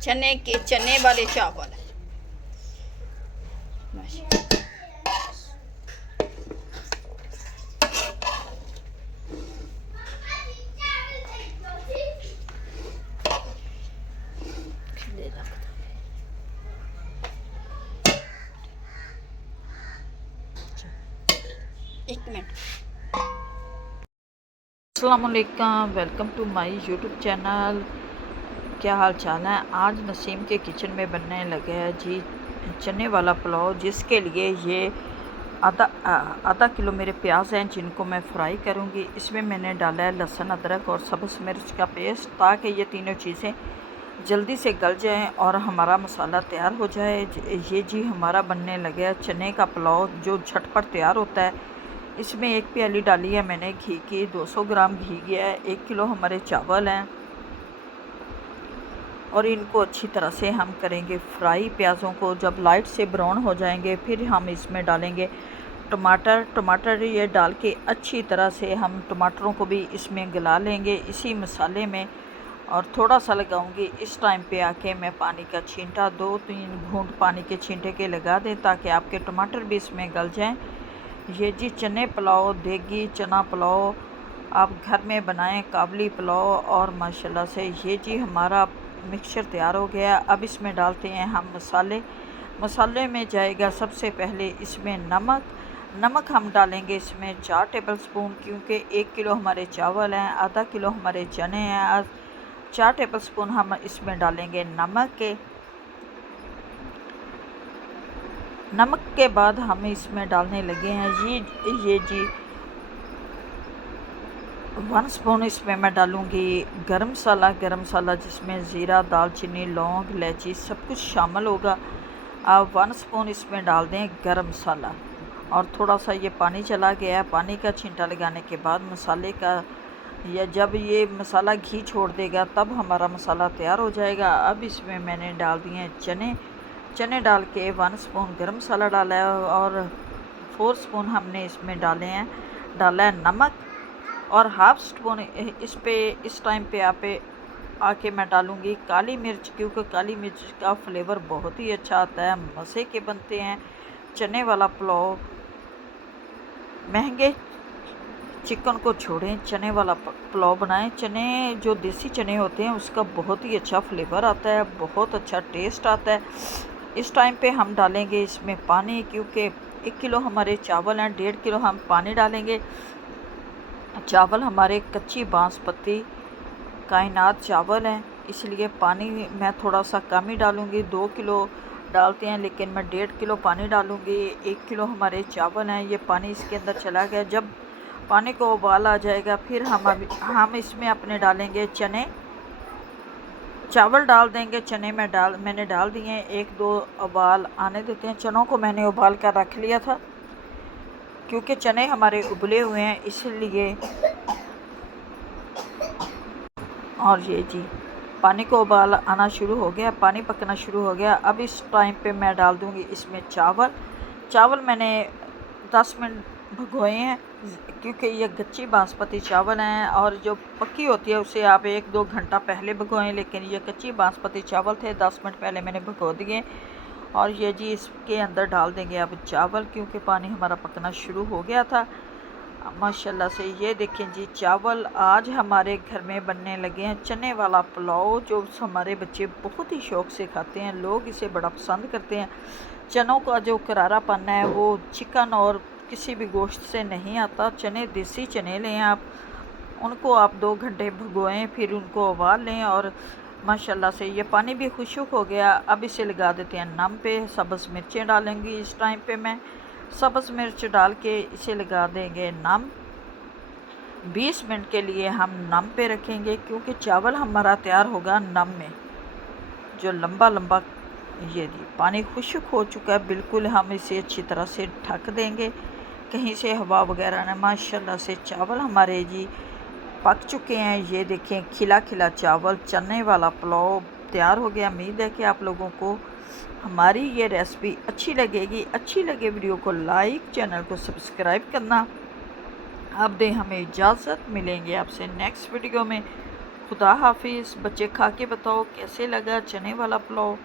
चने वाले चावल। एक मिनट। अस्सलाम वालेकुम, welcome to my YouTube channel. क्या हाल चाल है। आज नसीम के किचन में बनने लगे है जी चने वाला पुलाव, जिसके लिए ये आधा किलो मेरे प्याज हैं जिनको मैं फ्राई करूँगी। इसमें मैंने डाला है लहसुन, अदरक और सब्ज़ मिर्च का पेस्ट, ताकि ये तीनों चीज़ें जल्दी से गल जाएं और हमारा मसाला तैयार हो जाए। ये जी हमारा बनने लगे है चने का पुलाव, जो झटपट तैयार होता है। इसमें एक प्याली डाली है मैंने घी की, 200 ग्राम घी गया है। 1 किलो हमारे चावल हैं और इनको अच्छी तरह से हम करेंगे फ्राई। प्याज़ों को जब लाइट से ब्राउन हो जाएंगे, फिर हम इसमें डालेंगे टमाटर ये डाल के अच्छी तरह से हम टमाटरों को भी इसमें गला लेंगे इसी मसाले में। और थोड़ा सा लगाऊंगी इस टाइम पे आके मैं पानी का छींटा, 2-3 घूंट पानी के छींटे के लगा दें, ताकि आपके टमाटर भी इसमें गल जाएं। ये जी चने पुलाव, देगी चना पुलाव आप घर में बनाएं, काबली पुलाव। और माशाल्लाह से ये जी हमारा मिक्सचर तैयार हो गया। अब इसमें डालते हैं हम मसाले में जाएगा सबसे पहले इसमें नमक हम डालेंगे इसमें 4 टेबलस्पून, क्योंकि 1 किलो हमारे चावल हैं, आधा किलो हमारे चने हैं। 4 टेबलस्पून हम इसमें डालेंगे नमक के बाद हम इसमें डालने लगे हैं ये जी 1 स्पून इसमें मैं डालूँगी गरम मसाला जिसमें ज़ीरा, दालचीनी, लौंग, इलायची सब कुछ शामिल होगा। आप 1 स्पून इसमें डाल दें गरम मसाला। और थोड़ा सा ये पानी चला गया है। पानी का छींटा लगाने के बाद मसाले का, या जब ये मसाला घी छोड़ देगा तब हमारा मसाला तैयार हो जाएगा। अब इसमें मैंने डाल दिए चने डाल के 1 स्पून गरम मसाला डाला है और 4 स्पून हमने इसमें डाला है नमक। और हाफ़ स्पून इस टाइम पे आके मैं डालूँगी काली मिर्च, क्योंकि काली मिर्च का फ्लेवर बहुत ही अच्छा आता है, मज़े के बनते हैं। चने वाला पुलाव महंगे चिकन को छोड़ें, चने वाला पुलाव बनाएं। चने जो देसी चने होते हैं उसका बहुत ही अच्छा फ्लेवर आता है, बहुत अच्छा टेस्ट आता है। इस टाइम पे हम डालेंगे इसमें पानी, क्योंकि 1 किलो हमारे चावल हैं, 1.5 किलो हम पानी डालेंगे। चावल हमारे कच्ची बासमती कायनात चावल हैं, इसलिए पानी मैं थोड़ा सा कम ही डालूँगी। 2 किलो डालते हैं लेकिन मैं 1.5 किलो पानी डालूँगी। 1 किलो हमारे चावल हैं, ये पानी इसके अंदर चला गया। जब पानी को उबाल आ जाएगा, फिर हम इसमें अपने डालेंगे चने। चावल डाल देंगे, चने मैंने डाल दिए हैं। 1-2 उबाल आने देते हैं। चनों को मैंने उबाल कर रख लिया था, क्योंकि चने हमारे उबले हुए हैं इसलिए। और ये जी पानी को उबाल आना शुरू हो गया, पानी पकना शुरू हो गया। अब इस टाइम पे मैं डाल दूँगी इसमें चावल मैंने 10 मिनट भिगोए हैं, क्योंकि ये कच्ची बासमती चावल हैं। और जो पक्की होती है उसे आप 1-2 घंटा पहले भिगोएं, लेकिन ये कच्ची बासमती चावल थे, 10 मिनट पहले मैंने भिगो दिए। और ये जी इसके अंदर डाल देंगे अब चावल, क्योंकि पानी हमारा पकना शुरू हो गया था। माशाल्लाह से ये देखें जी चावल आज हमारे घर में बनने लगे हैं चने वाला पुलाव, जो हमारे बच्चे बहुत ही शौक़ से खाते हैं। लोग इसे बड़ा पसंद करते हैं। चनों का जो करारापन है वो चिकन और किसी भी गोश्त से नहीं आता। चने देसी चने लें आप, उनको आप 2 घंटे भिगोएं, फिर उनको उबाल लें। और माशाल्लाह से ये पानी भी खुशक हो गया। अब इसे लगा देते हैं नम पे। सब्ज़ मिर्चें डालेंगी इस टाइम पे मैं, सब्ज़ मिर्च डाल के इसे लगा देंगे नम। 20 मिनट के लिए हम नम पे रखेंगे, क्योंकि चावल हमारा तैयार होगा नम में। जो लंबा ये जी पानी खुशक हो चुका है बिल्कुल। हम इसे अच्छी तरह से ढक देंगे, कहीं से हवा वगैरह ना। माशाल्लाह से चावल हमारे जी पक चुके हैं। ये देखें खिला चावल, चने वाला पुलाव तैयार हो गया। उम्मीद है कि आप लोगों को हमारी ये रेसिपी अच्छी लगेगी। अच्छी लगे वीडियो को लाइक, चैनल को सब्सक्राइब करना। अब दें हमें इजाज़त, मिलेंगे आपसे नेक्स्ट वीडियो में। खुदा हाफिज़। बच्चे खा के बताओ कैसे लगा चने वाला पुलाव।